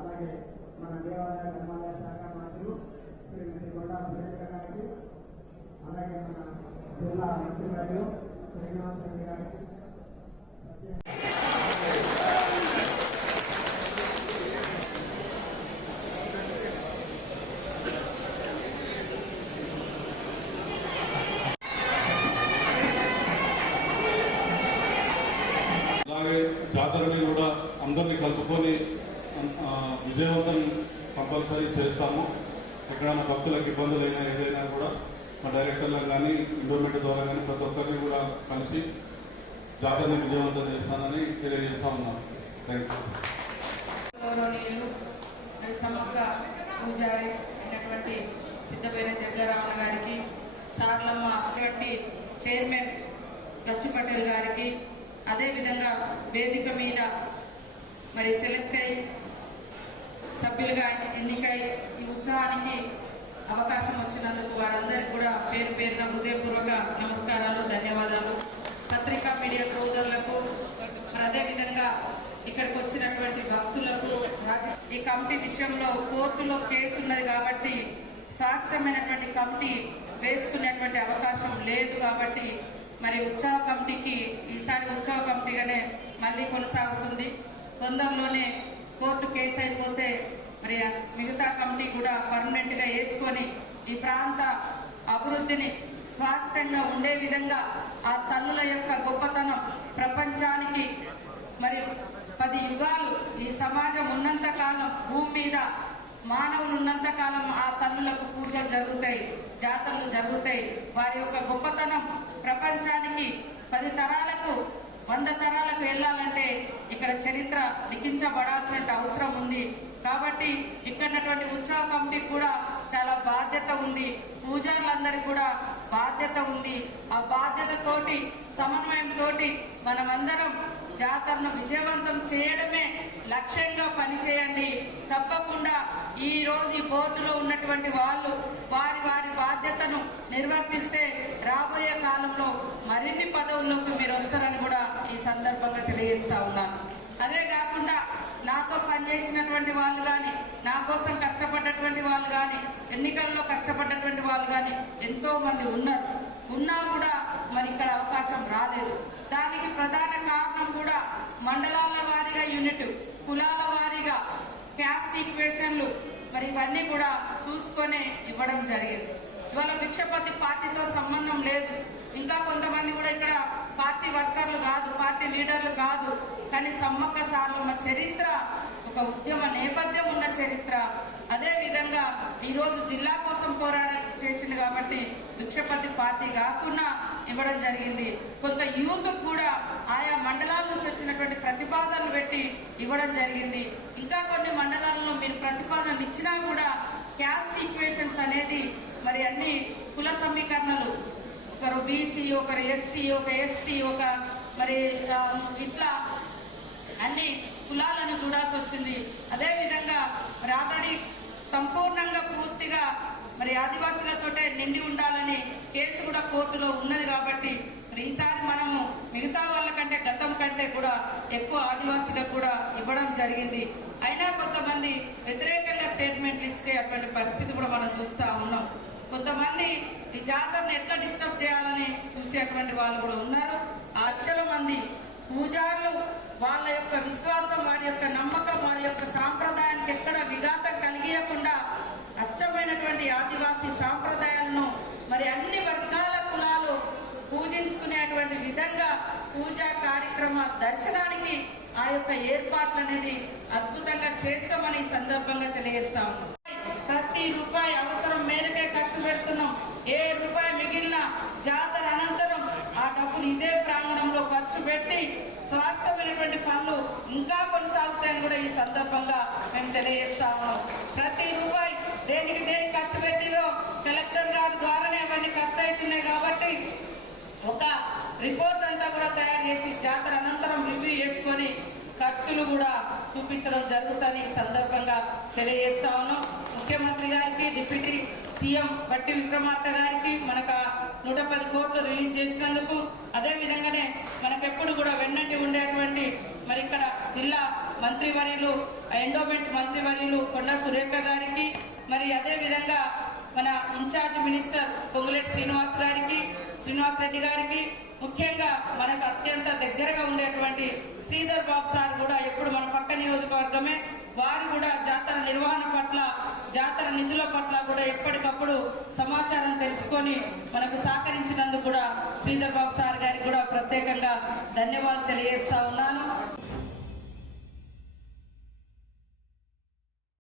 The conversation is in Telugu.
అలాగే మన దేవాలయ ధర్మాలయ శాఖ మంత్రులు శ్రీమతి కొండా సురేఖ గారికి, అలాగే మన జిల్లా మంత్రి గారు శ్రీనివాస్ రెడ్డి గారికి, అలాగే జాతరని కూడా అందరినీ కలుపుకొని విజయవంతం కంపల్సరీ చేస్తాము. ఎక్కడైనా భక్తులకు ఇబ్బందులు అయినా ఏదైనా కూడా మా డైరెక్టర్లకు కానీ ఇండోమెంట్ ద్వారా కానీ ప్రతి ఒక్కరిని కూడా కలిసి జాతరని విజయవంతం చేస్తానని తెలియజేస్తా ఉన్నాను. Thank you. సమగ్ర పూజారి అయినటువంటి సిద్ధపేట జగ్గారామణ గారికి, సార్లమ్మ చైర్మన్ గచ్చి పటేల్ గారికి, అదేవిధంగా వేదిక మీద మరి సెలెక్ట్ అయి సభ్యులుగా ఎన్నికై ఈ ఉత్సవానికి అవకాశం వచ్చినందుకు వారందరికీ కూడా పేరు పేరున హృదయపూర్వక నమస్కారాలు, ధన్యవాదాలు. పత్రికా మీడియా సోదరులకు, మరి అదేవిధంగా ఇక్కడికి వచ్చినటువంటి భక్తులకు, ఈ కమిటీ విషయంలో కోర్టులో కేసు ఉన్నది కాబట్టి శాస్త్రమైనటువంటి కమిటీ వేసుకునేటువంటి అవకాశం లేదు కాబట్టి మరి ఉత్సవ కమిటీకి ఈసారి ఉత్సవ కమిటీగానే మళ్ళీ కొనసాగుతుంది. తొందరలోనే కోర్టు కేసు అయిపోతే మరి మిగతా కమిటీ కూడా పర్మనెంట్ గా వేసుకొని ఈ ప్రాంత అభివృద్ధిని స్వాస్థ్యంగా ఉండే విధంగా ఆ తల్లుల యొక్క గొప్పతనం ప్రపంచానికి మరి 10 యుగాలు ఈ సమాజం ఉన్నంత కాలం, భూమి మీద మానవులు ఉన్నంత కాలం ఆ తల్లులకు పూజలు జరుగుతాయి, జాతరలు జరుగుతాయి. వారి యొక్క గొప్పతనం ప్రపంచానికి 10 తరాలకు 100 తరాలకు వెళ్ళాలంటే ఇక్కడ చరిత్ర లిఖించబడాల్సిన అవసరం ఉంది. కాబట్టి ఇక్కడటువంటి ఉత్సవ కమిటీ కూడా చాలా బాధ్యత ఉంది, పూజారులందరికీ కూడా బాధ్యత ఉంది. ఆ బాధ్యతతోటి సమన్వయంతో మనమందరం జాతరను విజయవంతం చేయడమే లక్ష్యంగా పనిచేయండి. తప్పకుండా ఈ రోజు ఈ బోర్డులో ఉన్నటువంటి వాళ్ళు వారి వారి బాధ్యతను నిర్వర్తిస్తే రాబోయే కాలంలో మరిన్ని పదవుల్లోకి మీరు వస్తారని కూడా ఈ సందర్భంగా తెలియజేస్తా ఉన్నాను. అదే కాకుండా నాతో పనిచేసినటువంటి వాళ్ళు కానీ, నా కోసం కష్టపడ్డటువంటి వాళ్ళు కానీ, ఎన్నికల్లో కష్టపడ్డటువంటి వాళ్ళు కానీ ఎంతో మంది ఉన్నా కూడా మరి ఇక్కడ అవకాశం రాలేదు. దానికి ప్రధాన కారణం కూడా మండలాల వారీగా యూనిట్, కులాల వారీగా క్యాస్ట్ ఈక్వేషన్లు మరి ఇవన్నీ కూడా చూసుకొనే ఇవ్వడం జరిగింది. ఇవాళ భిక్షపతి పార్టీతో సంబంధం లేదు. ఇంకా కొంతమంది కూడా ఇక్కడ పార్టీ వర్కర్లు కాదు, పార్టీ లీడర్లు కాదు, కానీ సమ్మక్క సారలమ్మ చరిత్ర ఒక ఉద్యమ నేపథ్యం ఉన్న చరిత్ర. అదే విధంగా ఈరోజు జిల్లా కోసం పోరాటం చేసింది కాబట్టి భిక్షపతి పార్టీ కాకుండా ఇవ్వడం జరిగింది. కొంత యూత్ కూడా ఆయా మండలాల నుంచి వచ్చినటువంటి ప్రతిపాదనలు పెట్టి ఇవ్వడం జరిగింది. ఇంకా కొన్ని మండలాల్లో మీరు ప్రతిపాదనలు ఇచ్చినా కూడా క్యాస్ట్ ఈక్వేషన్స్ అనేది మరి అన్ని కుల సమీకరణలు, ఒకరు బీసీ, ఒకరు ఎస్సీ, ఒక ఎస్టీ, ఒక మరి ఇట్లా అన్ని కులాలను చూడాల్సి వచ్చింది. అదేవిధంగా మరి ఆల్రెడీ సంపూర్ణంగా పూర్తిగా మరి ఆదివాసులతోటే నిండి ఉండాలని కేసు కూడా కోర్టులో ఉన్నది కాబట్టి మరి ఈసారి మనము మిగతా వాళ్ళ కంటే గతం కంటే కూడా ఎక్కువ ఆదివాసులకు కూడా ఇవ్వడం జరిగింది. అయినా కొంతమంది వ్యతిరేకంగా స్టేట్మెంట్లు ఇస్తే అటువంటి పరిస్థితి కూడా మనం చూస్తా ఉన్నాం. కొంతమంది ఈ జాతరను ఎట్లా డిస్టర్బ్ చేయాలని చూసేటువంటి వాళ్ళు కూడా ఉన్నారు. ఆ లక్షల మంది పూజారులు వాళ్ళ యొక్క విశ్వాసం, వారి యొక్క నమ్మకం, వారి యొక్క సాంప్రదాయానికి ఎక్కడ విఘాతం కలిగియకుండా అచ్చమైనటువంటి ఆదివాసీ సాంప్రదాయాలను మరి అన్ని వర్గాల కులాలు పూజించుకునేటువంటి విధంగా పూజా కార్యక్రమ దర్శనానికి ఆ యొక్క ఏర్పాట్లు అనేది అద్భుతంగా చేస్తామని ఈ సందర్భంగా తెలియజేస్తాము. ప్రతి రూపాయి అవసరం మేరకే ఖర్చు పెడుతున్నాం. ఏ రూపాయి మిగిలిన జాతర అనంతరం ఆ డబ్బులు ఇదే ప్రాంగణంలో ఖర్చు పెట్టి స్వాస్థ్యమైనటువంటి పనులు ఇంకా కొనసాగుతాయని కూడా ఈ సందర్భంగా మేము తెలియజేస్తాము. ప్రతి రూపాయి దేనికి ఖర్చు పెట్టిలో కలెక్టర్ గారి ద్వారానే అవన్నీ ఖర్చు అవుతున్నాయి కాబట్టి ఒక రిపోర్ట్ అంతా కూడా తయారు చేసి జాతర అనంతరం రివ్యూ చేసుకొని ఖర్చులు కూడా చూపించడం జరుగుతుంది ఈ సందర్భంగా తెలియజేస్తా ఉన్నాం. ముఖ్యమంత్రి గారికి, డిప్యూటీ సీఎం బట్టి విక్రమార్క గారికి మనకు 110 కోట్లు రిలీజ్ చేసినందుకు, అదే విధంగానే మనకెప్పుడు కూడా వెన్నంటి ఉండేటువంటి మరి ఇక్కడ జిల్లా మంత్రివర్యులు ఎండోమెంట్ మంత్రివర్యులు కొండా సురేఖ గారికి, మరి అదే విధంగా మన ఇన్ఛార్జ్ మినిస్టర్ పొంగులేటి శ్రీనివాస్ రెడ్డి గారికి, ముఖ్యంగా మనకు అత్యంత దగ్గరగా ఉండేటువంటి శ్రీధర్ బాబు సార్ కూడా ఎప్పుడు మన పక్క నియోజకవర్గమే, వారు కూడా జాతర నిర్వహణ పట్ల జాతర నిధుల పట్ల కూడా ఎప్పటికప్పుడు సమాచారం తెలుసుకొని మనకు సహకరించినందుకు కూడా శ్రీధర్ బాబు సార్ గారికి కూడా ప్రత్యేకంగా ధన్యవాదాలు తెలియజేస్తా ఉన్నాను.